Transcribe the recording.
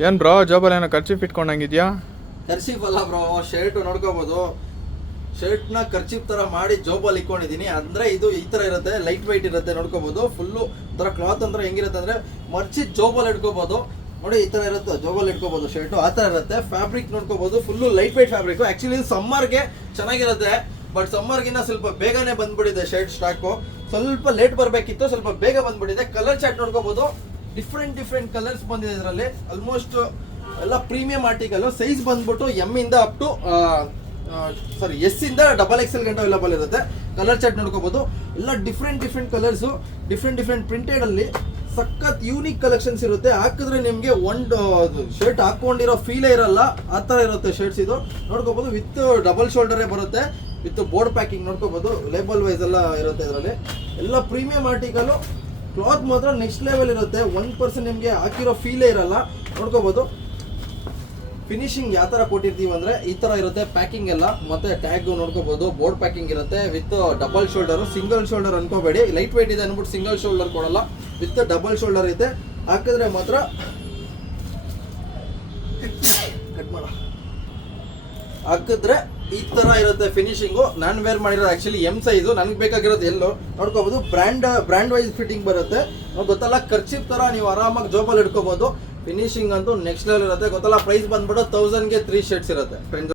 ಏನು ಬ್ರೋ ಜಾಬಲ್ಲಿ ಏನೋ ಖರ್ಚು ಇಟ್ಕೊಂಡಂಗಿದ್ಯಾ? ಕರ್ಚೀಫ್ ಅಲ್ಲ ಬ್ರೋ, ಶರ್ಟ್ ನೋಡ್ಕೋಬಹುದು. ಶರ್ಟ್ ನ ಕರ್ಚೀಫ್ ತರ ಮಾಡಿ ಜೋಬಲ್ಲಿ ಇಟ್ಕೊಂಡಿದೀನಿ. ಅಂದ್ರೆ ಇದು ಈ ತರ ಇರುತ್ತೆ, ಲೈಟ್ ವೈಟ್ ಇರುತ್ತೆ ನೋಡ್ಕೋಬಹುದು. ಫುಲ್ಲು ತರ ಕ್ಲಾತ್ ಅಂದ್ರೆ ಹೆಂಗಿರುತ್ತೆ ಅಂದ್ರೆ ಮರ್ಚಿ ಜೋಬಲ್ಲಿ ಇಟ್ಕೋಬಹುದು. ನೋಡಿ ಈ ತರ ಇರುತ್ತೆ, ಜೋಬಲ್ಲಿ ಇಟ್ಕೋಬಹುದು ಶರ್ಟ್, ಆ ತರ ಇರುತ್ತೆ. ಫ್ಯಾಬ್ರಿಕ್ ನೋಡ್ಕೋಬಹುದು, full light white fabric. Actually ಇದು ಸಮ್ಮರ್ಗೆ ಚೆನ್ನಾಗಿರುತ್ತೆ, ಬಟ್ ಸಮ್ಮರ್ಗಿನ್ನ ಸ್ವಲ್ಪ ಬೇಗನೆ ಬಂದ್ಬಿಟ್ಟಿದೆ ಶರ್ಟ್ ಸ್ಟಾಕು. ಸ್ವಲ್ಪ ಲೇಟ್ ಬರಬೇಕಿತ್ತು, ಸ್ವಲ್ಪ ಬೇಗ ಬಂದ್ಬಿಟ್ಟಿದೆ. ಕಲರ್ ಚಾರ್ಟ್ ನೋಡ್ಕೋಬಹುದು, ಡಿಫ್ರೆಂಟ್ ಕಲರ್ಸ್ ಬಂದಿದೆ ಇದರಲ್ಲಿ. ಆಲ್ಮೋಸ್ಟ್ ಎಲ್ಲ ಪ್ರೀಮಿಯಂ ಆರ್ಟಿಕಲ್. ಸೈಜ್ ಬಂದ್ಬಿಟ್ಟು ಎಮ್ ಇಂದ ಅಪ್ ಟು ಎಸ್ ಇಂದ XXL ಗಂಟೆ ಅವೈಲಬಲ್ ಇರುತ್ತೆ. ಕಲರ್ ಚಾರ್ಟ್ ನೋಡ್ಕೋಬಹುದು, ಎಲ್ಲ ಡಿಫ್ರೆಂಟ್ ಕಲರ್ಸು, ಡಿಫ್ರೆಂಟ್ ಪ್ರಿಂಟೆಡ್ ಅಲ್ಲಿ ಸಖತ್ ಯೂನಿಕ್ ಕಲೆಕ್ಷನ್ಸ್ ಇರುತ್ತೆ. ಹಾಕಿದ್ರೆ ನಿಮಗೆ ಒಂದು ಶರ್ಟ್ ಹಾಕೊಂಡಿರೋ ಫೀಲೇ ಇರಲ್ಲ, ಆ ಥರ ಇರುತ್ತೆ ಶರ್ಟ್ಸ್. ಇದು ನೋಡ್ಕೋಬಹುದು, ವಿತ್ ಡಬಲ್ ಶೋಲ್ಡರೇ ಬರುತ್ತೆ, ವಿತ್ ಬೋರ್ಡ್ ಪ್ಯಾಕಿಂಗ್ ನೋಡ್ಕೋಬಹುದು. ಲೇಬಲ್ ವೈಸ್ ಎಲ್ಲ ಇರುತ್ತೆ ಇದರಲ್ಲಿ. ಎಲ್ಲ ಪ್ರೀಮಿಯಂ ಆರ್ಟಿಕಲ್. ಕ್ಲಾತ್ ಮಾತ್ರ ನೆಕ್ಸ್ಟ್ ಲೆವೆಲ್ ಇರುತ್ತೆ. 1% ನಿಮಗೆ ಹಾಕಿರೋ ಫೀಲೇ ಇರಲ್ಲ. ನೋಡ್ಕೋಬಹುದು ಫಿನಿಶಿಂಗ್ ಯಾವ ತರ ಕೊಟ್ಟಿರ್ತೀವಿ ಅಂದ್ರೆ ಈ ತರ ಇರುತ್ತೆ ಪ್ಯಾಕಿಂಗ್ ಎಲ್ಲ. ಮತ್ತೆ ಟ್ಯಾಗ್ ನೋಡ್ಕೋಬಹುದು, ಬೋರ್ಡ್ ಪ್ಯಾಕಿಂಗ್ ಇರುತ್ತೆ with double shoulder. Single shoulder ಅನ್ಕೋಬೇಡಿ, ಲೈಟ್ ವೇಟ್ ಇದೆ ಅನ್ಬಿಟ್ಟು ಸಿಂಗಲ್ ಶೋಲ್ಡರ್ ಕೊಡಲ್ಲ, ವಿತ್ ಡಬಲ್ ಶೋಲ್ಡರ್ ಇದೆ. ಹಾಕಿದ್ರೆ ಮಾತ್ರ ಹಾಕಿದ್ರೆ ಈ ತರ ಇರುತ್ತೆ ಫಿನಿಶಿಂಗು. ನಾನು ವೇರ್ ಮಾಡಿರೋದು ಆಕ್ಚುಲಿ ಎಮ್ ಸೈಜು, ನನಗೆ ಬೇಕಾಗಿರೋದು ಎಲ್ಲೋ ನೋಡ್ಕೋಬಹುದು. ಬ್ರ್ಯಾಂಡ್ ವೈಸ್ ಫಿಟ್ಟಿಂಗ್ ಬರುತ್ತೆ, ಗೊತ್ತಲ್ಲ. ಖರ್ಚಿಪ್ ತರ ನೀವು ಆರಾಮಾಗಿ ಜೋಬಲ್ಲಿ ಇಟ್ಕೋಬಹುದು. ಫಿನಿಶಿಂಗ್ ಅಂತೂ ನೆಕ್ಸ್ಟ್ ಲೆವೆಲ್ ಇರುತ್ತೆ, ಗೊತ್ತಲ್ಲ. ಪ್ರೈಸ್ ಬಂದ್ಬಿಟ್ಟು 1000ಗೆ 3 ಶರ್ಟ್ಸ್ ಇರುತ್ತೆ ಫ್ರೆಂಡ್ಸ್.